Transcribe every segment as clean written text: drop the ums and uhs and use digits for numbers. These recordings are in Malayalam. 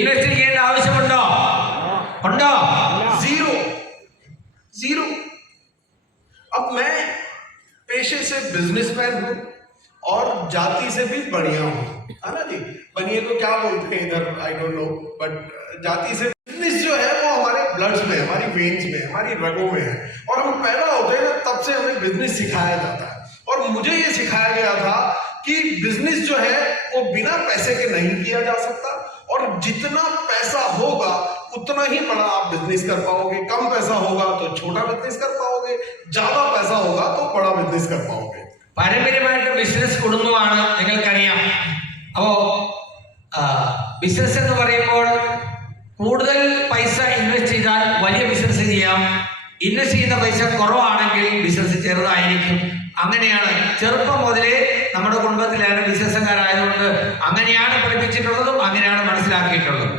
ഇൻവെസ്റ്റ് ചെയ്യേണ്ട ആവശ്യമുണ്ടോ? ഉണ്ടോ? Zero zero. अब मैं पेशे से बिजनेसमैन हूं और जाति से भी बढ़िया हूं, है ना जी। बनिए को क्या बोलते हैं इधर, आई डोंट नो, बट जाति से बिजनेस जो है वो हमारे ब्लड्स में, हमारी वेन्स में, हमारी रगों में है। और हम पैदा होते हैं ना, तब से हमें बिजनेस सिखाया जाता है। और मुझे ये सिखाया गया था कि बिजनेस जो है वो बिना पैसे के नहीं किया जा सकता, और जितना पैसा होगा उतना ही बड़ा आप बिजनेस कर पाओगे। कम पैसा होगा तो छोटा बिजनेस कर पाओगे, ज्यादा पैसा होगा तो बड़ा बिजनेस कर पाओगे। പാരമ്പര്യമായിട്ട് ബിസിനസ് കുടുംബമാണ്, നിങ്ങൾക്കറിയാം. അപ്പോ ബിസിനസ് എന്ന് പറയുമ്പോൾ കൂടുതൽ പൈസ ഇൻവെസ്റ്റ് ചെയ്താൽ വലിയ ബിസിനസ് ചെയ്യാം. ഇൻവെസ്റ്റ് ചെയ്യുന്ന പൈസ കുറവാണെങ്കിൽ ബിസിനസ് ചെറുതായിരിക്കും. അങ്ങനെയാണ് ചെറുപ്പം മുതലേ നമ്മുടെ കുടുംബത്തിലാണ് ബിസിനസ്സുകാരായതുകൊണ്ട് അങ്ങനെയാണ് പഠിപ്പിച്ചിട്ടുള്ളതും അങ്ങനെയാണ് മനസ്സിലാക്കിയിട്ടുള്ളതും.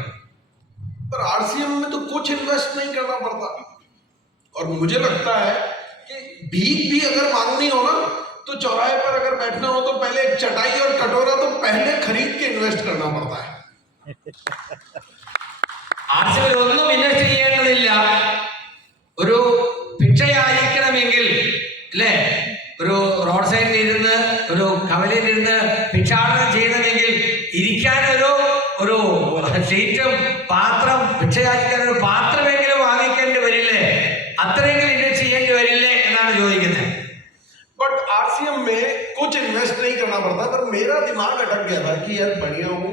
पर आरसीएम में तो कुछ इन्वेस्ट नहीं करना पड़ता, और मुझे लगता है कि भीख भी अगर मांगनी हो ना तो चौराहे पर अगर बैठना हो तो पहले एक चटाई और कटोरा तो पहले खरीद के इन्वेस्ट करना पड़ता है. ആർസിഎമ്മിൽ ഒന്നും ഇൻവെസ്റ്റ് ചെയ്യേണ്ടതില്ല. ഒരു ഭിക്ഷയായിരിക്കണമെങ്കിൽ അല്ലേ, ഒരു റോഡ് സൈഡിൽ ഇരുന്ന് ഒരു കവലയിൽ ഇരുന്ന് ഭിക്ഷാടനം ചെയ്യണമെങ്കിൽ ഇരിക്കാൻ ഒരു ഷീറ്റും പാത്രം, ഭിക്ഷയായിരിക്കാൻ ഒരു പാത്രമെങ്കിലും വാങ്ങിക്കേണ്ടി വരില്ലേ? അത്രയെങ്കിലും ഇൻവെസ്റ്റ് ചെയ്യേണ്ടി വരില്ലേ എന്നാണ് ചോദിക്കുന്നത്. बट आरसीएम में कुछ इन्वेस्ट नहीं करना पड़ता, पर मेरा दिमाग अटक गया था कि यार बढ़िया हूं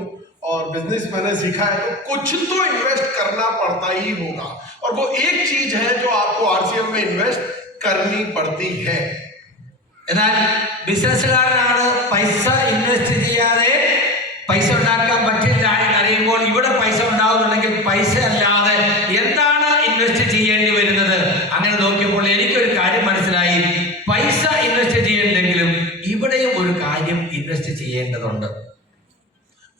और बिजनेस मैंने सीखा है तो कुछ तो इन्वेस्ट करना पड़ता ही होगा, और वो एक चीज है जो आपको आरसीएम में इन्वेस्ट करनी पड़ती है. എന്നാൽ ബിസിനസ്സുകാരനാണ് പൈസ ഇൻവെസ്റ്റ് ചെയ്യാതെ പൈസ ഉണ്ടാക്കാൻ പറ്റില്ല എന്ന് അറിയുമ്പോൾ ഇവിടെ പൈസ ഉണ്ടാവുന്നുണ്ടെങ്കിൽ പൈസ അല്ലാതെ എന്താണ് ഇൻവെസ്റ്റ് ചെയ്യേണ്ടി വരുന്നത്? അങ്ങനെ നോക്കിയപ്പോൾ എനിക്കൊരു കാര്യം മനസ്സിലായി. പൈസ ഇൻവെസ്റ്റ് ചെയ്യണ്ടെങ്കിലും ഇവിടെയും ഒരു കാര്യം ഇൻവെസ്റ്റ് ചെയ്യേണ്ടതുണ്ട്.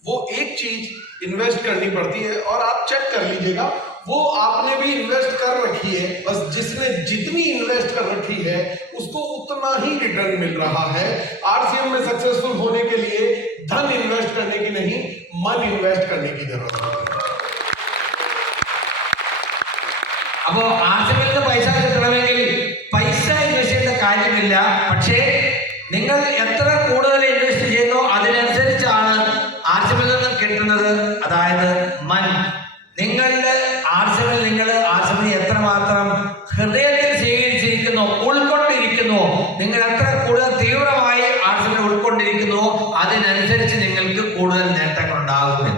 वो एक चीज इन्वेस्ट करनी पड़ती है, और आप चेक कर लीजिएगा वो आपने भी इन्वेस्ट कर रखी है, बस जिसने जितनी इन्वेस्ट कर रखी है उसको उतना ही रिटर्न मिल रहा है. आरसीएम में सक्सेसफुल होने के लिए धन इन्वेस्ट करने की नहीं, मन इन्वेस्ट करने की जरूरत है. അപ്പോ ആർസിഎമ്മിൽ നിന്ന് പൈസ കിട്ടണമെങ്കിൽ പൈസ ഇൻവെസ്റ്റ് ചെയ്യേണ്ട കാര്യമില്ല. പക്ഷേ നിങ്ങൾ എത്ര കൂടുതൽ ഇൻവെസ്റ്റ് ചെയ്യുന്നോ അതിനനുസരിച്ചാണ് ആർസിഎമ്മിൽ നിന്ന് കിട്ടുന്നത്. അതായത് നിങ്ങളുടെ ആർസിഎമ്മിൽ നിങ്ങൾ ആർസിഎമ്മിനെ എത്രമാത്രം ഹൃദയത്തിൽ സ്വീകരിച്ചിരിക്കുന്നു, ഉൾക്കൊണ്ടിരിക്കുന്നു, നിങ്ങൾ എത്ര കൂടുതൽ തീവ്രമായി ആർസിഎമ്മിനെ ഉൾക്കൊണ്ടിരിക്കുന്നു അതിനനുസരിച്ച് നിങ്ങൾക്ക് കൂടുതൽ നേട്ടങ്ങൾ ഉണ്ടാകുമെന്ന്.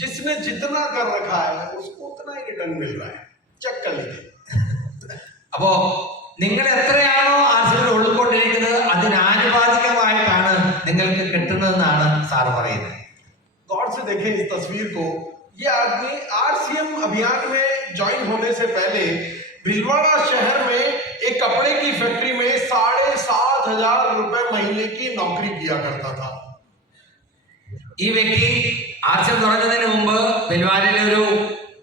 जिसने जितना कर रखा है उसको उतना ही रिटर्न मिल रहा है. चेक कर लीजिए. അപ്പോ നിങ്ങൾ എത്രയാണോ ആർസിഎമ്മിൽ ഉൾക്കൊണ്ടിരിക്കുന്നത് അതിനാനുപാതികമായിട്ടാണ് നിങ്ങൾക്ക് കിട്ടുന്നതെന്നാണ് സാറ് പറയുന്നത്. गौर से देखें इस तस्वीर को. ये आदमी आरसीएम अभियान में ज्वाइन होने से पहले भिलवाड़ा शहर में एक कपड़े की फैक्ट्री में 7,500 रुपए महीने की नौकरी किया करता था. ഈ വ്യക്തി ആർസിഎം തുടങ്ങുന്നതിന് മുമ്പ് ഭിൽവാരയിലെ ഒരു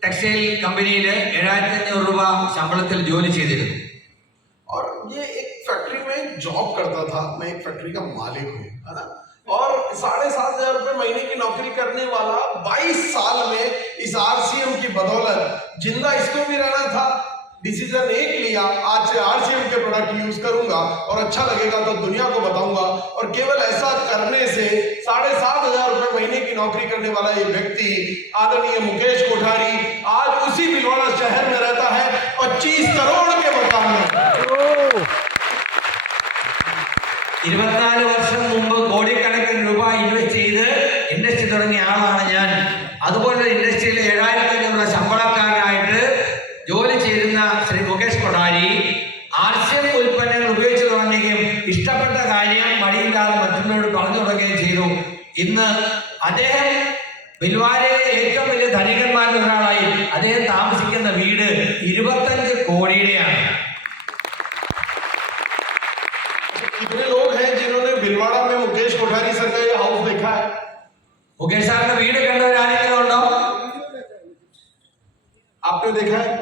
ടെക്സ്റ്റൈൽ കമ്പനിയിൽ 7,500 രൂപ ശമ്പളത്തിൽ ജോലി ചെയ്തിരുന്നു. और ये एक फैक्ट्री में जॉब करता था. मैं एक फैक्ट्री का मालिक हूँ, है ना. और 7,500 रुपए महीने की नौकरी करने वाला 22 साल में इस आरसीएम की बदौलत जिंदा इसको भी रहना था. डिसीजन एक लिया, आज से आरसीएम के प्रोडक्ट यूज करूंगा और अच्छा लगेगा तो दुनिया को बताऊंगा. और केवल ऐसा करने से 7,500 रुपए महीने की नौकरी करने वाला ये व्यक्ति आदरणीय मुकेश कोठारी आज उसी भिलवाड़ा शहर में रहता है 25 करोड़ के मकान में. 24 വർഷം മുമ്പ് കോടിക്കണക്കിന് രൂപ ഇൻവെസ്റ്റ് ചെയ്ത് ഇൻഡസ്ട്രി തുടങ്ങിയ ആളാണ് ഞാൻ. അതുപോലെ ഇൻഡസ്ട്രിയിൽ 7,500 രൂപ ശമ്പളക്കാരനായിട്ട് ജോലി ചെയ്തിരുന്ന ശ്രീ മുകേഷ് കൊഠാരി ആർസിഎം ഉൽപ്പന്നങ്ങൾ ഉപയോഗിച്ച് തുടങ്ങുകയും ഇഷ്ടപ്പെട്ട കാര്യം മടിയില്ലാതെ മറ്റുള്ളവരോട് പറഞ്ഞു തുടങ്ങുകയും ചെയ്തു. ഇന്ന് അദ്ദേഹം ഭിൽവാരയിലെ ഏറ്റവും വലിയ ധനികന്മാരിൽ ഒരാളായി. അദ്ദേഹം താമസിക്കുന്ന വീട് 25 കോടിയുടെയാണ്. कितने लोग हैं जिन्होंने भिलवाड़ा में मुकेश कोठारी सर का ये हाउस देखा है? मुकेश साहब वीड आरेंगे आपने देखा है?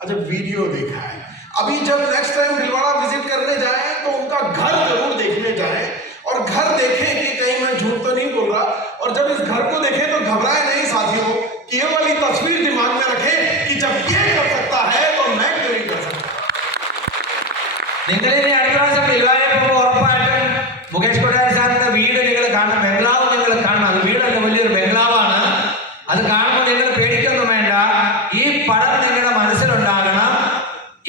अच्छा, वीडियो देखा है. अभी जब नेक्स्ट टाइम भिलवाड़ा विजिट करने जाएं तो उनका घर जरूर देखने जाएं, और घर देखें कि कहीं मैं झूठ तो नहीं बोल रहा. और जब इस घर को देखें तो घबराए नहीं साथियों, केवल तस्वीर दिमाग में रखें कि जब ये कर सकता है तो मैं क्यों नहीं कर सकता। നിങ്ങൾ ഇനി അടുത്ത പ്രാവശ്യം ഗുരുവായൂർ പോകുമ്പോൾ ഉറപ്പായിട്ടും മുകേഷ് കൊട്ടാര സാറിന്റെ വീട് നിങ്ങൾ കാണണം, ബംഗ്ലാവ് നിങ്ങൾ കാണണം. അത് വീടല്ല, വലിയൊരു ബംഗ്ലാവാണ്. അത് കാണുമ്പോൾ നിങ്ങൾ പേടിക്കൊന്നും വേണ്ട. ഈ പടം നിങ്ങളുടെ മനസ്സിലുണ്ടാകണം.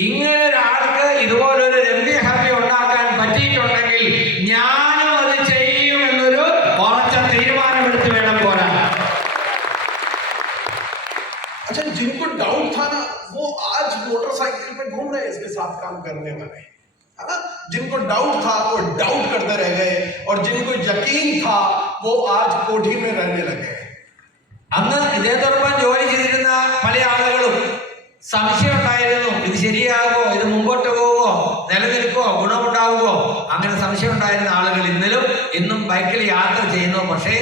ഇങ്ങനെ ഒരാൾക്ക് ഇതുപോലൊരു രമ്യഹർമ്മ്യം ഉണ്ടാക്കാൻ പറ്റിയിട്ടുണ്ടെങ്കിൽ ഞാനും അത് ചെയ്യും എന്നൊരു ഉറച്ച തീരുമാനമെടുത്ത് വേണം പോരാൻ. अच्छा, जिनको डाउट था ना वो आज मोटरसाइकिल पे घूम रहे हैं इसके साथ काम करने वाले, है ना। जिनको डाउट था वो डाउट करते रह गए और जिनको यकीन था वो आज कोठी में रहने लगे. അന്ന് ഇദ്ദേഹത്തോടൊപ്പം ജോലി ചെയ്തിരുന്ന പല ആളുകളും സംശയം ഉണ്ടായിരുന്നു, ഇത് ശരിയാകുമോ, ഇത് മുമ്പോട്ട് പോവുമോ, നിലനിൽക്കുമോ, ഗുണമുണ്ടാവുമോ, അങ്ങനെ സംശയം ഉണ്ടായിരുന്ന ആളുകൾ ഇന്നും ബൈക്കിൽ യാത്ര ചെയ്യുന്നു. പക്ഷേ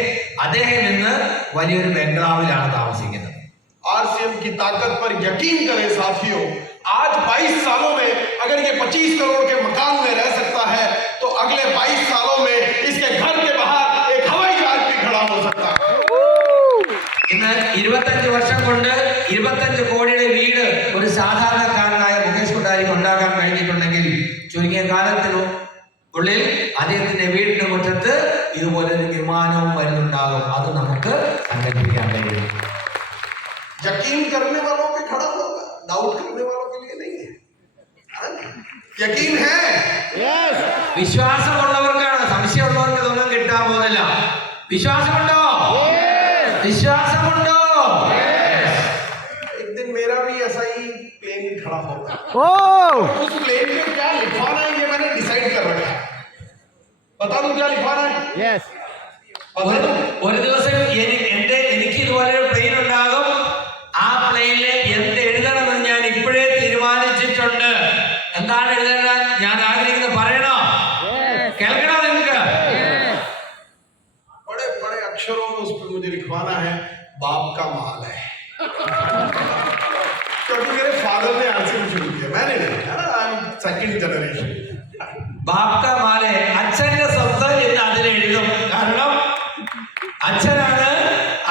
അദ്ദേഹം ഇന്ന് വലിയൊരു ബംഗ്ലാവിലാണ് താമസിക്കുന്നത്. आरसीएम की ताकत पर यकीन करें साथियों, आज 22 सालों में अगर ये 25 करोड़ के मकान में रह सकता है तो अगले 22 सालों में इसके घर के बाहर एक हवाई जहाज भी खड़ा हो सकता है. ഇന്ന് 25 വർഷം കൊണ്ട് 25 കോടിയുടെ വീട് ഒരു സാധാരണക്കാരനായ മുകേഷ് കൊട്ടാരിക്ക് ഉണ്ടാക്കാൻ കഴിഞ്ഞിട്ടുണ്ടെങ്കിൽ ചുരുങ്ങിയ കാലത്തിനുള്ളിൽ അദ്ദേഹത്തിന്റെ വീടിന്റെ മുറ്റത്ത് ഇതുപോലൊരു വിമാനവും വരുന്നുണ്ടാകും. അത് നമുക്ക് സങ്കല്പിക്കാൻ കഴിയും. यकीन करने वालों पे खड़ा होगा, डाउट करने वालों के लिए नहीं है. यकीन है, വിശ്വാസമുള്ളവർക്കാണ്. സംശയമുള്ളവർക്ക് ഇതൊന്നും കിട്ടാൻ പോകുന്നില്ല. വിശ്വാസമുണ്ടോ? വിശ്വാസമുണ്ടോ? एक दिन मेरा भी ऐसा ही प्लेन खड़ा होगा. उस प्लेन में क्या लिखवाना है ये मैंने डिसाइड कर रखा है. बता दूं क्या लिखवाना है? बता दूं? ഒരു ദിവസം എനിക്ക് ഇതുപോലെ പ്ലെയിൻ ഉണ്ടാകും. ആ പ്ലെയിനിൽ എന്ത് എഴുതണമെന്ന് ഞാൻ ഇപ്പോഴേ തീരുമാനിച്ചിട്ടുണ്ട്. എന്താണ് എഴുതാൻ ഞാൻ ആഗ്രഹിക്കുന്നത് പറയണോ? കേൾക്കണോ നിങ്ങൾക്ക്? बड़े बड़े अक्षरों में उस पर मुझे लिखवाना है बाप का माल है. क्योंकि मेरे फादर ने आरसीएम शुरू किया, मैंने नहीं, है ना. I am second generation. ബാപ്ക മാലെ, അച്ഛന്റെ സ്വത്ത് എന്ന് അതിൽ എഴുതും. കാരണം അച്ഛനാണ്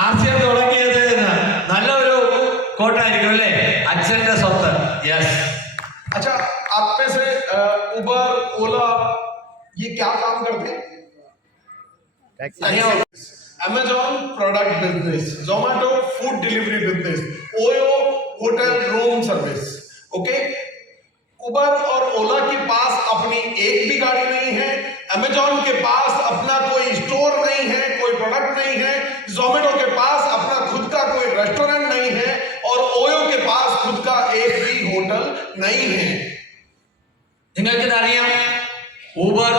ആർസിഎം തുടങ്ങിയത് എന്ന്. നല്ലൊരു കോട്ടായിരിക്കും അല്ലേ? അച്ഛന്റെ സ്വത്ത്. യെസ്. अच्छा, आप में से उबर, ओला ये क्या काम करते हैं? Amazon product business, Zomato food delivery business, OYO hotel room service. Okay, Uber और ओला के पास अपनी एक भी गाड़ी नहीं है. Amazon के पास अपना कोई स्टोर नहीं है, कोई प्रोडक्ट नहीं है. Zomato के पास अपना खुद का कोई रेस्टोरेंट नहीं है और ओयो के पास खुद का एक भी होटल नहीं है. നിങ്ങൾക്കിതറിയാം, ഊബർ,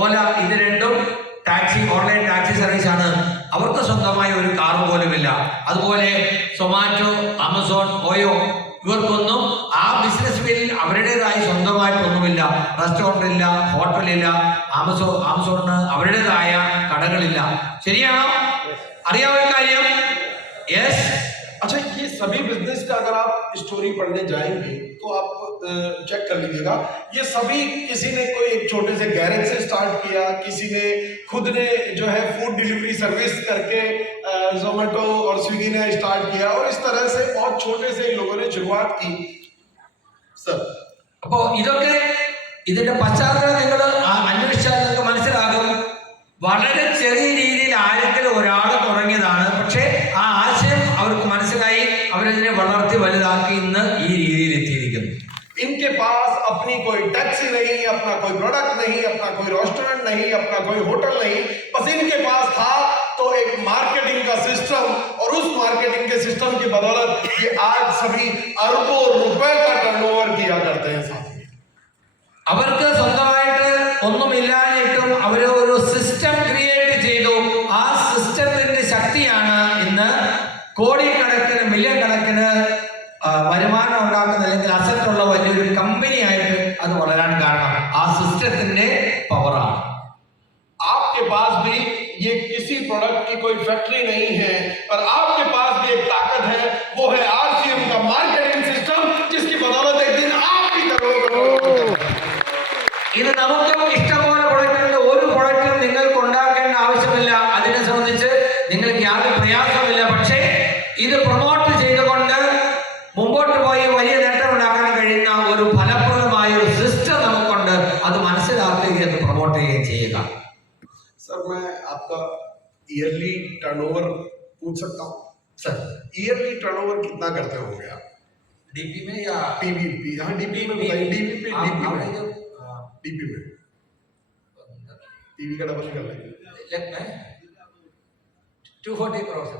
ഓല ഇത് രണ്ടും ഓൺലൈൻ ടാക്സി സർവീസ് ആണ്. അവർക്ക് സ്വന്തമായി ഒരു കാർ പോലുമില്ല. അതുപോലെ സൊമാറ്റോ, ആമസോൺ, ഓയോ ഇവർക്കൊന്നും ആ ബിസിനസ് ഫീൽഡിൽ അവരുടേതായി സ്വന്തമായിട്ടൊന്നുമില്ല. റെസ്റ്റോറന്റ് ഇല്ല, ഹോട്ടലില്ല. ആമസോണിന് അവരുടേതായ കടകളില്ല. ശരിയാണോ? അറിയാവുന്ന കാര്യം? യെസ്. अच्छा, ये सभी बिजनेस का अगर आप स्टोरी पढ़ने जाएंगे तो आप चेक कर लीजिएगा. ये सभी किसी ने कोई एक छोटे से गैरेज से स्टार्ट किया, किसी ने खुद ने जो है फूड डिलीवरी सर्विस करके जोमेटो और स्विगी ने स्टार्ट किया और इस तरह से बहुत छोटे से इन लोगों ने शुरुआत की. सर, അപ്പോ ഇതിന്റെ പശ്ചാത്തലം നിങ്ങൾ അന്വേഷിച്ചാൽ നിങ്ങൾക്ക് മനസ്സിലാകും. വളരെ ചെറിയ രീതിയിൽ ആരെങ്കിലും ഒരാൾ തുടങ്ങിയതാണ്. പക്ഷേ ആ ആശയം അവർക്ക് മനസ്സിലായി, അവരതിനെ വളർത്തി വലുതാക്കി ഇന്ന് ഈ രീതിയിൽ എത്തിയിരിക്കുന്നു. इनके पास अपनी कोई टैक्सी नहीं, अपना कोई प्रोडक्ट नहीं, अपना कोई रेस्टोरेंट नहीं, अपना कोई होटल नहीं. बस इनके पास था तो एक मार्केटिंग का सिस्टम और उस मार्केटिंग के सिस्टम की बदौलत ये आज सभी अरबों रुपए का टर्नओवर किया करते हैं साथी. അവർക്ക് സ്വന്തമായിട്ട് ഒന്നുമില്ലാഞ്ഞിട്ടും അവർ ഒരു സിസ്റ്റം ക്രിയേറ്റ് ചെയ്തു. ആ സിസ്റ്റത്തിന്റെ ശക്തിയാണ് ഇന്ന് കോടിക്കണക്കിന് മില്യൺ കണക്കിന് വരുമാനം ഉണ്ടാക്കുന്ന അല്ലെങ്കിൽ അസറ്റുള്ള വലിയൊരു കമ്പനി ആയിട്ട് അത് വളരാൻ കാരണം ആ സിസ്റ്റത്തിന്റെ പവറാണ്. आपके पास भी ये किसी प्रोडक्ट की कोई फैक्ट्री नहीं है और आपके पास भी एक ताकत है, वो है आरसीएम का मार्केटिंग सिस्टम, जिसकी बदौलत एक दिन आप भी करोगे. ഇത് നമുക്ക് ഇഷ്ടംപോലെ പ്രൊഡക്റ്റുണ്ട്. ഒരു പ്രൊഡക്റ്റും നിങ്ങൾക്ക് ഉണ്ടാക്കേണ്ട ആവശ്യമില്ല. അതിനെ സംബന്ധിച്ച് നിങ്ങൾക്ക് യാതൊരു പ്രയാസമില്ല. പക്ഷേ ഇത് പ്രൊമോട്ട് ചെയ്തുകൊണ്ട് आपका ईयरली टर्नओवर पूछ सकता हूँ? सर ईयरली टर्नओवर कितना करते होंगे आप? डीपी में या पीवीपी? हाँ, डीपी में बताइए। डीपी में टीवी का डबल कर लेंगे। 240 crore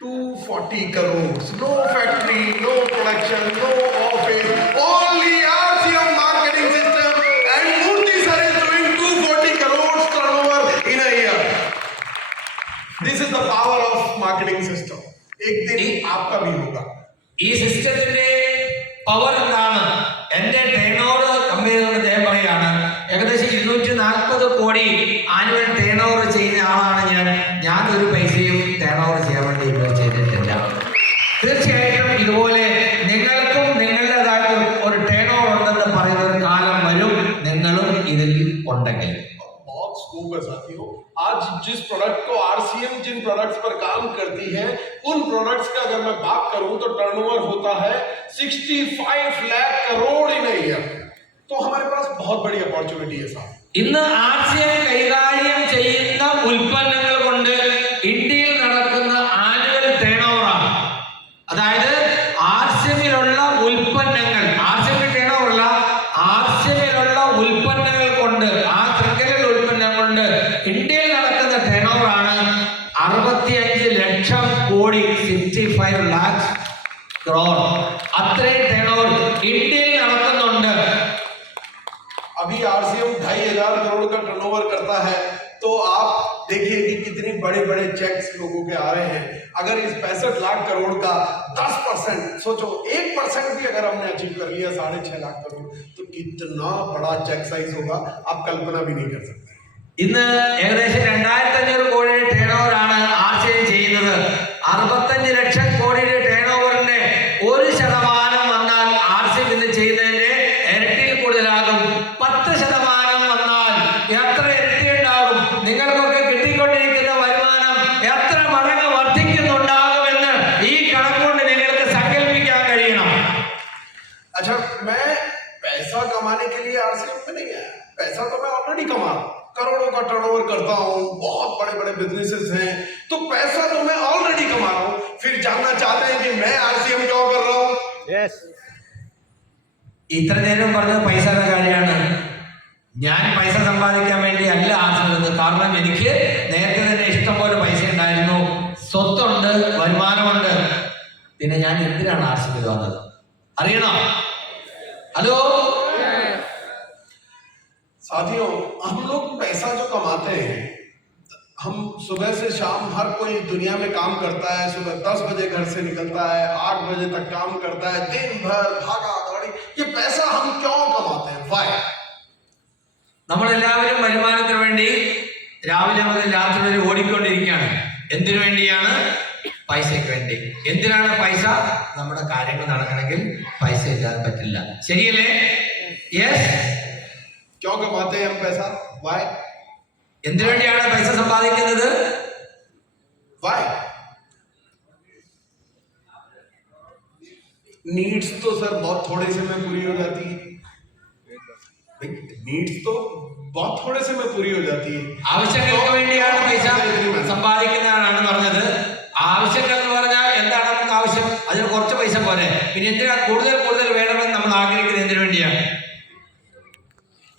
240 crores. No factory, no production, no office, only RCM marketing system, and Murthy sir is doing 240 crores turnover in a year. This is the power of marketing system. एक दिन आपका भी होगा. ഈ സിസ്റ്റത്തിന്റെ പവർ എന്താണ്? എന്റെ ടേൺ ഓവർ കമ്പനികളുടെ അദ്ദേഹം പറയാണ് ഏകദേശം 240 കോടി ആനുവൽ ടേൺ ഓവർ ചെയ്യുന്ന ആളാണ് ഞാൻ ഒരു പൈസയും ടേൺ ഓവർ ചെയ്യാൻ വേണ്ടി ഇൻവെസ്റ്റ് ചെയ്തിട്ടില്ല. തീർച്ചയായിട്ടും ഇതുപോലെ നിങ്ങൾക്കും നിങ്ങളുടേതായിട്ട് ഒരു ടേൺ ഓവർ ഉണ്ടെന്ന് പറയുന്ന ഒരു കാലം വരും, നിങ്ങളും ഇതിൽ ഉണ്ടെങ്കിൽ. बहुत स्कोप है साथियों. आज जिस प्रोडक्ट को आरसीएम जिन प्रोडक्ट्स पर काम करती है, उन प्रोडक्ट्स का अगर मैं बात करूं तो टर्नओवर होता है 65 लाख करोड़ इन ईयर. तो हमारे पास बहुत बड़ी अपॉर्चुनिटी है साहब. ഇന്ന് ആർസിഎം കൈകാര്യം ചെയ്യുന്ന ഉൽപ്പന്നങ്ങൾ കൊണ്ട് ഇന്ത്യയിൽ നടക്കുന്ന ആനുവൽ ടേൺ ഓവറാണ്. അതായത് ആർസിഎമ്മിലുള്ള ഉൽപ്പന്നങ്ങൾ, ആർസിഎമ്മിൽ ടേൺ ഓവറല്ല, ആർസിഎമ്മിലുള്ള ഉൽപ്പന്നങ്ങൾ കൊണ്ട്, ആ ശൃംഖലയിലെ ഉൽപ്പന്നം കൊണ്ട് ഇന്ത്യയിൽ നടക്കുന്ന turn ഓവറാണ് 65 lakh crore. 65 lakhs crore. അത്രയും ടേൺ ഓവർ ഇന്ത്യയിൽ നടക്കുന്നുണ്ട്. अभी आरसीएम 2500 करोड़ का टर्नओवर करता है, तो आप देखिए कि कितने बड़े बड़े चेक्स लोगों के आ रहे हैं. अगर इस 65 लाख करोड़ का 10%, सोचो 1% भी अगर हमने अचीव कर लिया 6.5 लाख करोड़, तो कितना बड़ा चेक साइज होगा आप कल्पना भी नहीं कर सकते. ഇന്ന് ഏകദേശം 2500 കോടിയുടെ ടേൺ ഓവറാണ് ആർസിഎം ചെയ്യുന്നത്. 65 ലക്ഷം കോടിയുടെ ടേൺ ഓവറിന്റെ 1% വന്നാൽ ആർസിഎം ഇന്ന് ചെയ്യുന്നതിന്റെ ഇരട്ടിയിൽ കൂടുതലാകും. 10% വന്നാൽ എത്ര ഇരട്ടി ഉണ്ടാകും? നിങ്ങൾക്കൊക്കെ കിട്ടിക്കൊണ്ടിരിക്കുന്ന വരുമാനം എത്ര മടങ്ങ് വർദ്ധിക്കുന്നുണ്ടാകുമെന്ന് ഈ കണക്കുകൊണ്ട് നിങ്ങൾക്ക് സങ്കല്പിക്കാൻ കഴിയണം. अच्छा, मैं पैसा कमाने के लिए आरसीएम में नहीं आया. पैसा तो मैं ऑलरेडी कमा रहा हूं. करोड़ों का टर्नओवर करता हूं, बहुत बड़े बड़े बिजनेसेस हैं, तो पैसा तो मैं ऑलरेडी कमा रहा हूं. फिर जानना चाहते हैं कि मैं आरसीएम क्यों कर रहा हूं? Yes. ഇത്ര നേരം പറഞ്ഞത് പൈസയുടെ കാര്യമാണ്. ഞാൻ പൈസ സമ്പാദിക്കാൻ വേണ്ടി അല്ല ആശ്രയിക്കുന്നത്. കാരണം എനിക്ക് നേരത്തെ തന്നെ ഇഷ്ടം പോലെ പൈസ ഉണ്ടായിരുന്നു, സ്വത്തുണ്ട്, വരുമാനമുണ്ട്. പിന്നെ ഞാൻ എന്തിനാണ് ആശ്രയിക്കുന്നത് വന്നത് അറിയണോ? ഹലോ साथियों, हम लोग पैसा जो कमाते हैं, हम सुबह से शाम हर कोई दुनिया में काम करता है. सुबह 10 बजे घर से निकलता है, 8 बजे तक काम करता है, दिन भर भागा दौड़ी. ये पैसा हम क्यों कमाते हैं? Why? നമ്മളെല്ലാവരും വരുമാനത്തിന് വേണ്ടി രാവിലെ മുതൽ രാത്രി വരെ ഓടിക്കൊണ്ടിരിക്കുകയാണ്. എന്തിനു വേണ്ടിയാണ്? പൈസയ്ക്ക് വേണ്ടി. എന്തിനാണ് പൈസ? നമ്മുടെ കാര്യങ്ങൾ നടക്കണമെങ്കിൽ പൈസ ഇല്ലാതെ പറ്റില്ല. ശരിയല്ലേ? യെസ്. क्यों कमाते हैं हम पैसा? Why? എന്തിനു വേണ്ടിയാണ് പൈസ സമ്പാദിക്കുന്നത്? Why? नीड्स तो सर बहुत थोड़े से में पूरी हो जाती है. नीड्स तो बहुत थोड़े से में पूरी हो जाती है. ആവശ്യങ്ങൾക്ക് വേണ്ടിയാണ് പൈസ സമ്പാദിക്കുന്നതാണ് പറഞ്ഞത്. ആവശ്യങ്ങൾ എന്ന് പറഞ്ഞാൽ എന്താണ് നമുക്ക് ആവശ്യം? അതിന് കുറച്ച് പൈസ പോരെ. പിന്നെ എന്തിനാ കൂടുതൽ കൂടുതൽ വേണമെന്ന് നമ്മൾ ആഗ്രഹിക്കുന്നത്? എന്തിനു വേണ്ടിയാണ്?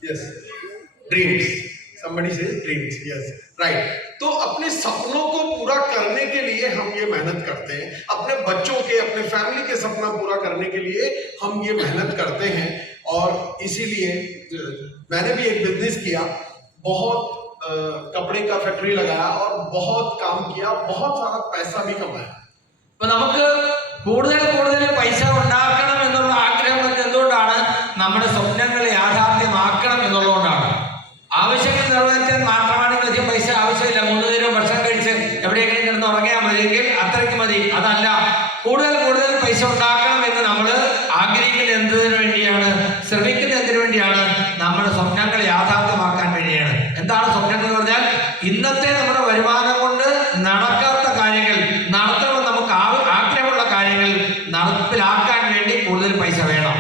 Yes, dreams. Somebody says dreams. Yes, right. तो अपने सपनों को पूरा करने के लिए हम ये मेहनत करते हैं. अपने बच्चों के, अपने फैमिली के सपना पूरा करने के लिए हम ये मेहनत करते हैं. और इसीलिए मैंने भी एक बिजनेस किया, बहुत कपड़े का फैक्ट्री लगाया और बहुत काम किया, बहुत सारा पैसा भी कमाया. അപ്പൊ നമുക്ക് കൂടുതൽ കൂടുതൽ പൈസ ഉണ്ടാക്കണം എന്നുള്ള ആഗ്രഹം എന്തുകൊണ്ടാണ്? നമ്മുടെ സ്വപ്നങ്ങളെ യാഥാർത്ഥ്യമാക്കണം എന്നുള്ളതുകൊണ്ടാണ്. ആവശ്യങ്ങൾ നിറവേറ്റാൻ മാത്രമാണെങ്കിൽ അധികം പൈസ ആവശ്യമില്ല. 3 നേരം ഭക്ഷണം കഴിച്ച് എവിടെയെങ്കിലും കിടന്ന് ഉറങ്ങിയാൽ മതിയെങ്കിൽ അത്രയ്ക്ക് മതി. അതല്ല, കൂടുതൽ കൂടുതൽ പൈസ ഉണ്ടാക്കണം എന്ന് നമ്മൾ ആഗ്രഹിക്കുന്നത് എന്തിനു വേണ്ടിയാണ്? ശ്രമിക്കുന്നത് എന്തിനു വേണ്ടിയാണ്? നമ്മുടെ സ്വപ്നങ്ങൾ യാഥാർത്ഥ്യമാക്കാൻ വേണ്ടിയാണ്. എന്താണ് സ്വപ്നങ്ങൾ എന്ന് പറഞ്ഞാൽ? ഇന്നത്തെ നമ്മുടെ വരുമാനം കൊണ്ട് നടക്കാത്ത കാര്യങ്ങൾ, നടത്തണമെന്ന് നമുക്ക് ആഗ്രഹമുള്ള കാര്യങ്ങൾ നടപ്പിലാക്കാൻ വേണ്ടി കൂടുതൽ പൈസ വേണം.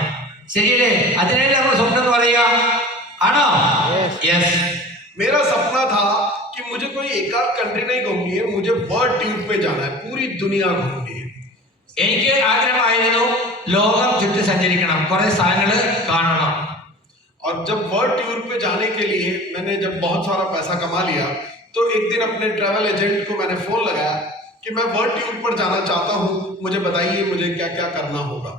ശരിയല്ലേ? അതിനല്ലേ നമ്മൾ സ്വപ്നം എന്ന് പറയുക? ആണോ? യെസ്. मेरा सपना था कि कि मुझे कोई एक आध कंट्री नहीं घूमनी है, मुझे वर्ल्ड टूर पे जाना है, पूरी दुनिया घूमनी है। എനിക്ക് ആഗ്രഹമായിരുന്നു ലോകം ചുറ്റി സഞ്ചരിക്കണം, കുറെ സ്ഥലങ്ങൾ കാണണം. और जब वर्ल्ड टूर पे जाने के लिए मैंने जब बहुत सारा पैसा कमा लिया, तो एक दिन अपने ट्रैवल एजेंट को मैंने फोन लगाया कि मैं वर्ल्ड टूर पर जाना चाहता हूँ, मुझे बताइए मुझे क्या क्या करना होगा.